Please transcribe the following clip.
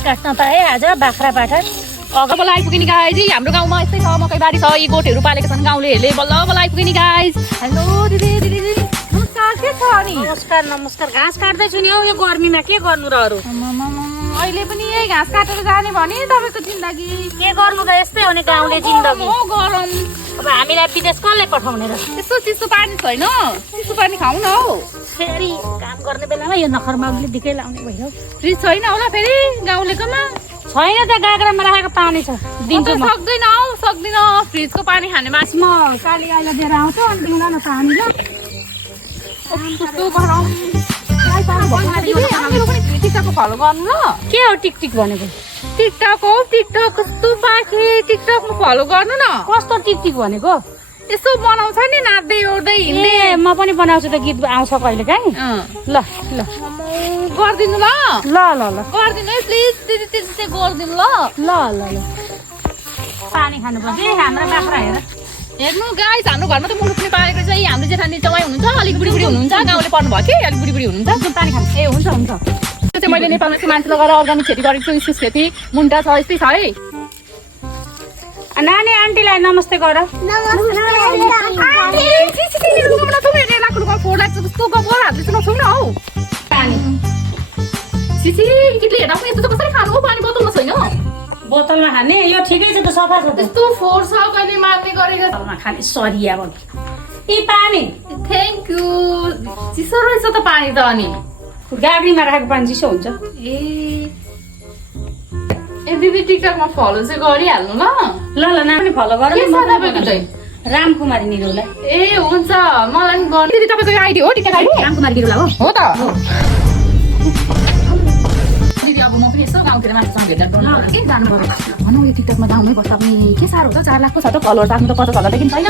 घाँस काट्न त है आज बाख्रा पाठा बल्ल आइपुग्यो नि गाइज हाम्रो गाउँमा यस्तै छ मकै बारी छ यी गोठहरू पालेका छन् गाउँलेहरूले बल्ल बल्ल आइपुग्यो नि गाइज हेलो दिदी दिदी दिदी नमस्कार के छ अनि नमस्कार नमस्कार घाँस काट्दैछु नि हौ यो गर्मीमा के गर्नु र अरू अहिले पनि यही घाँस काटेर जाने भने तपाईँको जिन्दगी के गर्नु र यस्तै हो नि गाउँले जिन्दगी हो गरम अब हामीलाई विदेश कसले पठाउने र त्यस्तो चिसो पानी छैन चिसो पानी खाऊ न हौ फेरि काम गर्ने बेलामा यो नखरमाउले दिकै लाउने भइरह्यो फ्रिज छैन होला फेरि गाउँलेकोमा छैन त गाग्रामा राखेको पानी छ दिन्छु म सक्दैन हौ सक्दिन फ्रिजको पानी खाने मान्छे म काली आइला दिएर आउँछु अनि दिउँला न पानी ल कस्तो गरम टिकटकको फलो गर्नु ल के हो टिकटिक भनेको टिकटक हो टिकटक कस्तो पाखे टिकटकमा फलो गर्नु न कस्तो टिकटिक भनेको यसो बनाउँछ नि नाच्दै ओर्दै हिँड्ने ए म पनि बनाउँछु त गीत आउँछ कहिले काहीँ ल ल गरिदिनु ल ल ल ल गरिदिनु है प्लिज दिदी त्यति चाहिँ गरिदिनु ल ल ल ल पानी खानुपर्छ है हाम्रो बाख्रा हेर हेर्नु गाइस हाम्रो घरमा त मुलुक पनि पालेको चाहिँ हाम्रो जेठानी जवाई हुनुहुन्छ अलिक बुढी बुढी हुनुहुन्छ गाउँले पर्नु भयो कि अलिक बुढी बुढी हुनुहुन्छ पानी खानु ए हुन्छ हुन्छ त्यो चाहिँ मैले नेपालमा चाहिँ मान्छे लगाएर अर्ग्यानिक खेती गरेको छु इस्कुस खेती मुन्टा छ यस्तै छ है नानी आन्टीलाई नमस्ते गर बोतलमा खाने यो ठिकै छ त सफा छ त त्यस्तो फोहोर छ कहिले माग्ने गरेको बोतलमा खाने सरिया बोल यी पानी थ्याङ्क यू चिसो रहेछ त पानी त अनि गाडीमा राखेको पानी चिसो हुन्छ ए दिदी टिकटकमा फलो चाहिँ गरिहाल्नु ल ल ल नानी फलो गर के छ तपाईँको चाहिँ रामकुमारी निरौला ए हुन्छ मलाई पनि गर्नु दिदी तपाईँको आइडी हो टिकटक आइडी रामकुमारी निरौला हो त दिदी अब म पनि यसो गाउँतिर मान्छेसँग भेटघाट गर्नु के जानु पर्यो भनौँ यो टिकटकमा गाउँमै बस्दा पनि के साह्रो हुन्छ 4 लाखको छ त फलोवर त आफ्नो त 50,000 देखि छैन